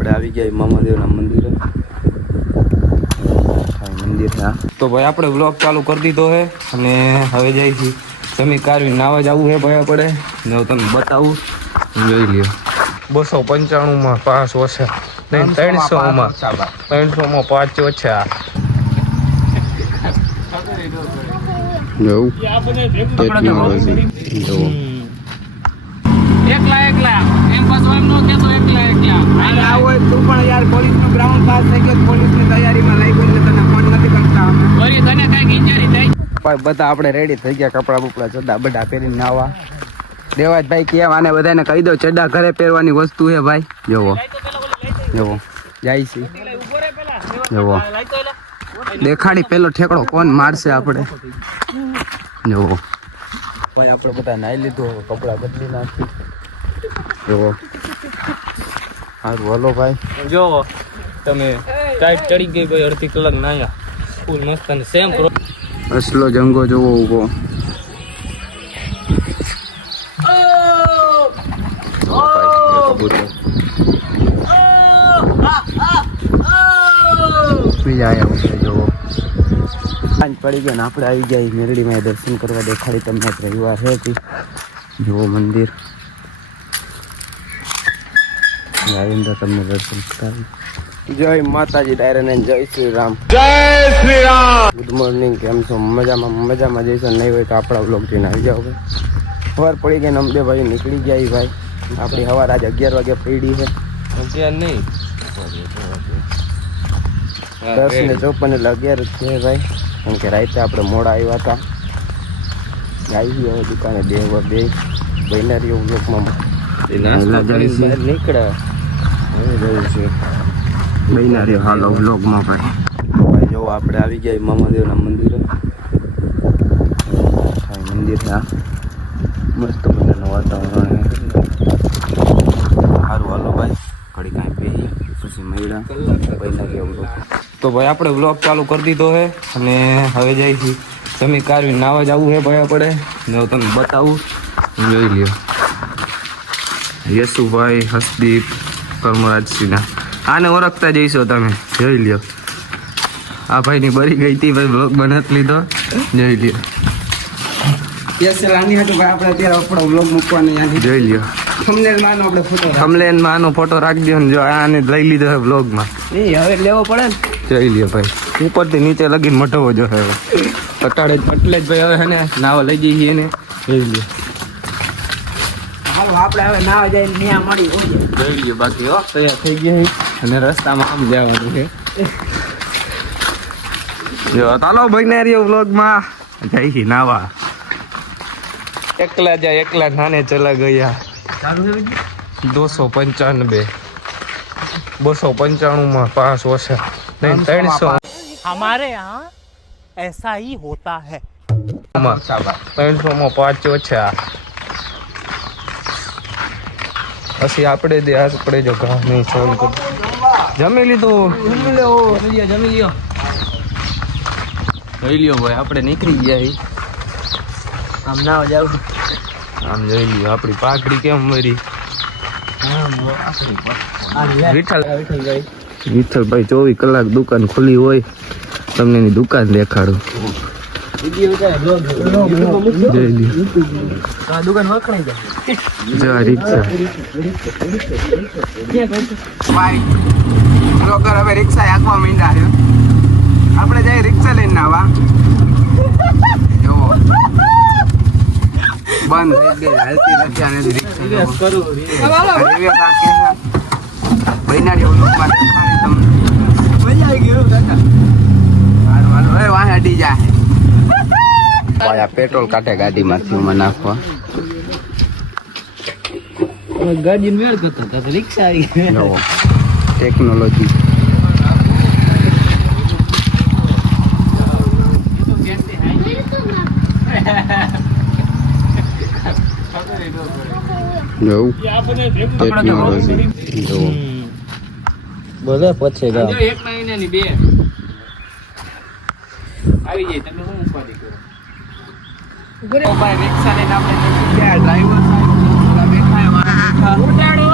આપણે આવી ગયા મામાદેવના મંદિરે. મંદિર તો ભાઈ આપણે વ્લોગ ચાલુ કરી દીધો છે અને હવે જાય છે જમી કારવી નાવા જવું છે ભાઈ આપણે ને હું તમને બતાવું જોઈ લ્યો. 295 પાસ ઓછા નહીં 300 5 ઓછા જવું ટેકનોલોજી જવું એકલા એમ પાછો એમ નો કેતો એકલા આવો તું પણ યાર પોલીસ નો ગ્રાઉન્ડ પાસ થઈ ગયો પોલીસ ની તૈયારીમાં લાગ્યો એટલે તને ફોન નથી કરતા અમે વરી તને કઈ ઇન્જરી થઈ ભાઈ બધા આપણે રેડી થઈ ગયા કપડા બપડા ચડા બડા પહેરીને નાવા. દેવાજભાઈ કેમ આને બધાને કહી દો ચડા ઘરે પહેરવાની વસ્તુ છે ભાઈ. જોવો જોવો જાય છે જોવો દેખાડી પેલો ઠેકડો કોણ મારશે આપણે જોવો ભાઈ આપણે બધા નાઈ લીધું કપડા બદલી નાખી જોવો સારું હલો ભાઈ જોવો તમે ટાઈટ ચડી ગઈ ભાઈ અડધી કલાક નાયા ફૂલ મસ્ત અને સેમ કરો અસલો જંગો જોવો ઉભો જોવો સાંજ પડી ગયો ને આપણે આવી ગયા મેરડીમાં દર્શન કરવા. દેખાડી તમને રવિવાર છે જુઓ મંદિર આવીને તમને દર્શન કરાવી. જય માતાજી ડાયરાને જય શ્રી રામ. જય શ્રી રામ. Good morning. કેમ છો? મજામાં જઈશું. નહીં હોય તો આપણા બ્લોગ જોઈને આવી જાઓ ભાઈ. સવાર પડી ગઈ ને અમદે ભાઈ નીકળી ગયા ભાઈ. આપણી સવાર આજે 11 વાગે પડી છે. 11 નહીં 10:54 એટલે 11 છે ભાઈ. કેમ કે રાતે આપણે મોડા આવ્યા હતા. આવી હવે દુકાને બે બહેનારીઓ બ્લોકમાં નીકળે બહેનારીઓ હાલો બ્લોકમાં ભાઈ. જો આપણે આવી ગયા મામાદેવના મંદિરે. મંદિર છે મસ્ત મજાનું વાતાવરણ સારું. હાલો ભાઈ ઘડી કાંઈ પહેરી પછી મહિલા બહેનારીઓ બ્લોક. તો ભાઈ આપણે વ્લોગ ચાલુ કરી દીધો છે અને હવે જાય છે જમી કારવી નાવા જવું છે ભાઈ આપણે ને હું તમને બતાવું જોઈ લ્યો. યશુભાઈ હસદીપ કર્મરાજસિંહના આને ઓળખતા જઈશો તમે જોઈ લ્યો. આ ભાઈની બરી ગઈ હતી ભાઈ બ્લોગ બનાવી લીધો જોઈ લ્યો. જોઈ લ્યો થંબનેલમાં આનો ફોટો રાખી દો ને જો આને લઈ લીધો છે બ્લોગમાં. હવે લેવો પડે ને જોઈ લ્યો ભાઈ ઉપરથી નીચે લગીને મટવો જો હવે એટલે જ ભાઈ હવે હે ને નાવા લઈ જઈએ એને જોઈ લ્યો. આપણે હવે નાવા જઈને ત્યાં મળી જોઈ લ્યો બાકી હો તૈયાર થઈ ગયા અને રસ્તામાં આમ જવાનું છે. જો ચાલો બહેનારીઓ વ્લોગમાં જઈ નાવા. એકલા જાય એકલા નાને ચલા ગયા. 295 પાસ ઓછા નહીં 300 हमारे यहाँ ऐसा ही होता है 300 5 ઓછા. પછી આપણે જો ઘા નહીં સોલ્વ કરી જમી લીધું. જમી લ્યો જોઈ લ્યો ભાઈ આપણે નીકળી ગયા. આમ નાવા જાવ આમ જોઈ લ્યો આપણી પાઘડી કેમ મરી. વિઠ્ઠલભાઈ 24 કલાક દુકાન ખુલ્લી હોય તમને એની દુકાન દેખાડું. જોઈ લ્યો દુકાન વખણાઈ જાય જો આ રિક્ષા હવે રિક્ષા આંકવા માંડ્યા છે. આપણે જાય રિક્ષા લઈને નાવા બંધ થઈ ગઈ હાલતી નથી આને રિક્ષા પેટ્રોલ કાઢે ગાડીમાંથી ઉમાં નાખવા. ગાડી મેળ કરતા હતા રિક્ષા આવી ગઈ. ટેકનોલોજી જવું ટેકનોલોજી જવું બધા પછી એક મહિનાની બે આવી જાય તમે શું ઉપાડી કરો. ભાઈ રિક્ષા લઈને આપણે ડ્રાઈવર સાહેબ બેઠા ઉડાડો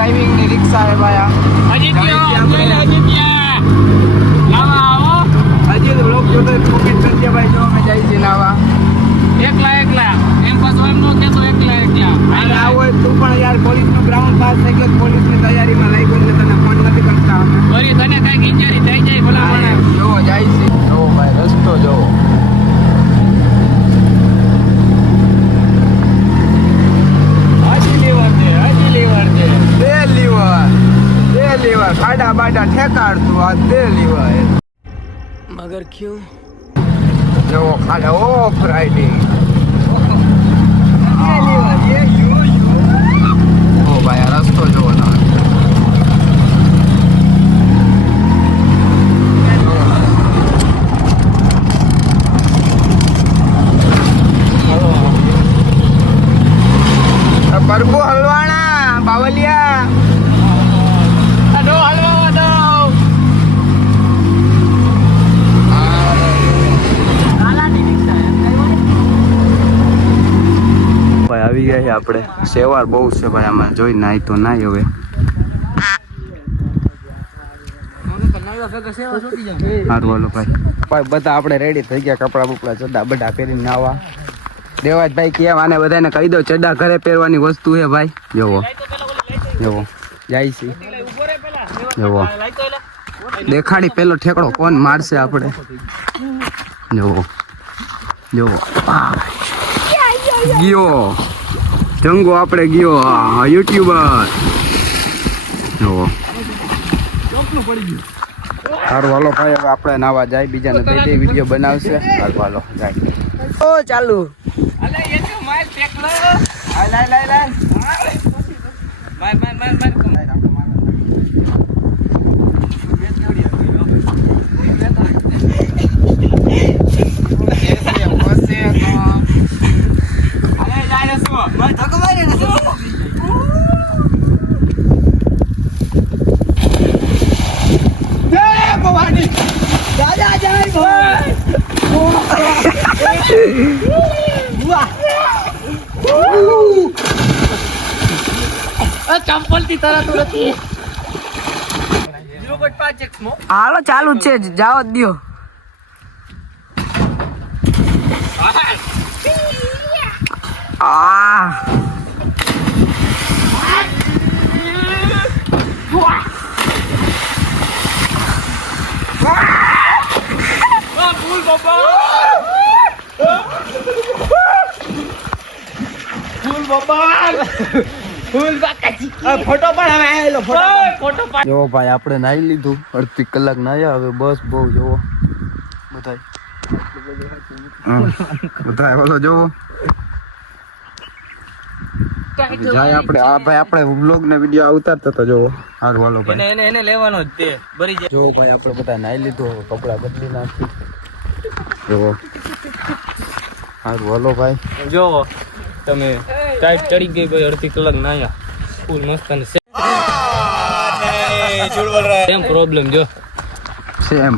ડ્રાઇવિંગ ની રિક્ષા હે ભાઈ આ હજી તો બ્લોગ જોતો પોકેટ કરજે ભાઈ જો અમે જાય છે નાવા એકલા એમ પાછું એમ નો કેતો એકલા અરે આવો હોય તું પણ યાર પોલીસ નું ગ્રાઉન્ડ પાસ થઈ ગયો પોલીસ ની તૈયારીમાં લાગ્યો એટલે તને ફોન નથી કરતા અમે વળી તને કઈક ઇન્જરી થઈ જાય ભલા મને જોવો જાય છે જોવો ભાઈ રસ્તો જોવો બે લીવર ખાડા બાડા ઠેકાડતું આ બે લીવર मगर क्यों? જોવો ખાડા ઓફ રાઇડિંગ ઓ ભાઈ આ રસ્તો જોવો તમે પરબુ હલવાણા બાવલિયા ભાઈ આવી ગયા છે આપણે સેવાર બહુ છે ભાઈ આમાં જોઈ નાય તો નાય હવે સારું હાલો ભાઈ બધા આપણે રેડી થઈ ગયા કપડા બપડા ચડ્ડા બડા પહેરીને નાવા દેવાજભાઈ કેમ આને બધાને કહી દો ચડ્ડા ઘરે પહેરવાની વસ્તુ છે ભાઈ જોવો જોવો જાય છે જોવો દેખાડી પેલો ઠેકડો કોણ મારશે આપણે જોવો જોવો ગયો જંગો આપણે ગયો યુટ્યુબર જોવો સારું હાલો ભાઈ હવે આપણે નાવા જાય બીજાને દઈ દે વિડીયો બનાવશે સારું હાલો જાય ઓ ચાલુ ચંપલ થી તરત નથી હાલો ચાલુ જ છે જાઓ દિયો જો ભાઈ આપણે નાઈ લીધું અડધી કલાક નાયા હવે બસ બહુ જોવો બધા બોલો જોવો જાય આપણે આ ભાઈ આપણે વ્લોગ ને વિડીયો ઉતારતા તો જોવો હારું હાલો ભાઈ એને લેવાનો જ તે ભરી જાય જો ભાઈ આપણે બધા નાઈ લીધું હવે કપડા બદલી નાખી જોવો હારું હાલો ભાઈ જો તમે ટાઈટ ચડી ગઈ ભાઈ અડધી કલાક નાયા ફૂલ મસ્ત અને સેમ પ્રોબ્લેમ જો સેમ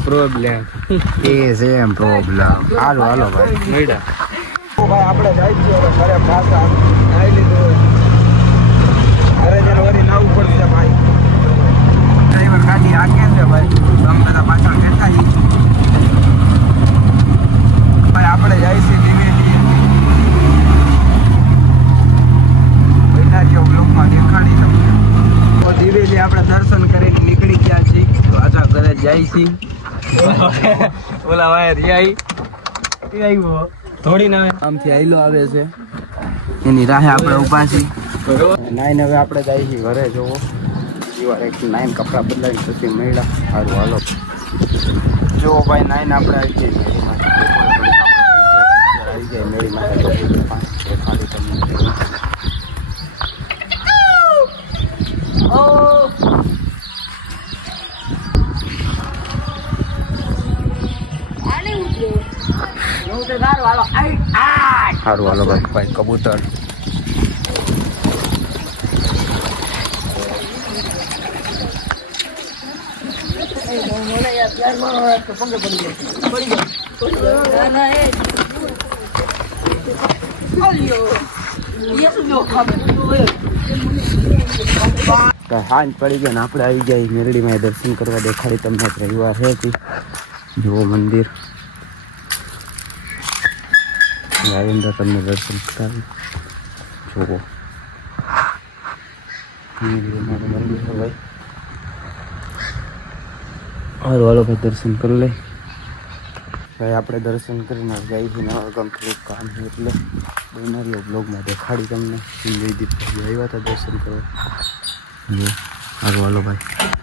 પ્રોબ્લેમ એ સેમ પ્રોબ્લેમ હાલો હાલો ભાઈ મેડા ભાઈ આપણે જાય છીએ હવે ઘરે પાછા નાઈ લીધું ઘરે જઈને વળી નાવું પડશે ભાઈ ડ્રાઈવર ગાડી આગે છે ભાઈ તમે બધા પાછળ બેઠા છીએ ભાઈ આપણે જાય છીએ ધીમે બેઠા છીએ બ્લોકમાં દેખાડી તમને તો ધીરેથી આપણે દર્શન કરીને નીકળી ગયા છીએ પાછા ઘરે જાય છીએ ઓલા ભાઈ રિયાઈ થોડી ના આમથી આઈલો આવે છે એની રાહે આપણે ઊભા છીએ નાઈને હવે આપણે જઈએ છીએ ઘરે જોવો જીવાર એક નાઈન કપડાં બદલાવી પછી મળ્યા સારું હાલો જો ભાઈ નાઈન આપણે આવી જઈએ આવી જાય મેળી માટે દેખાડી તમને સારું હાલો ભાઈ કબૂતર હાંજ પડી ગઈ ને આપણે આવી ગયા મેરડીમાં દર્શન કરવા. દેખાડી તમને રવિવાર છે હતી. જુઓ મંદિર આવી અંદર તમને દર્શન કરાવી. જુઓ મંદિર છે ભાઈ. હાલો હાલો ભાઈ દર્શન કરી લઈ ભાઈ. આપણે દર્શન કરીને જઈ છીએ નવા ગામ. થોડુંક કામ છે એટલે બનાવીએ બ્લોગમાં દેખાડી તમને. આવ્યા હતા દર્શન કરવા. હાલો હાલો ભાઈ.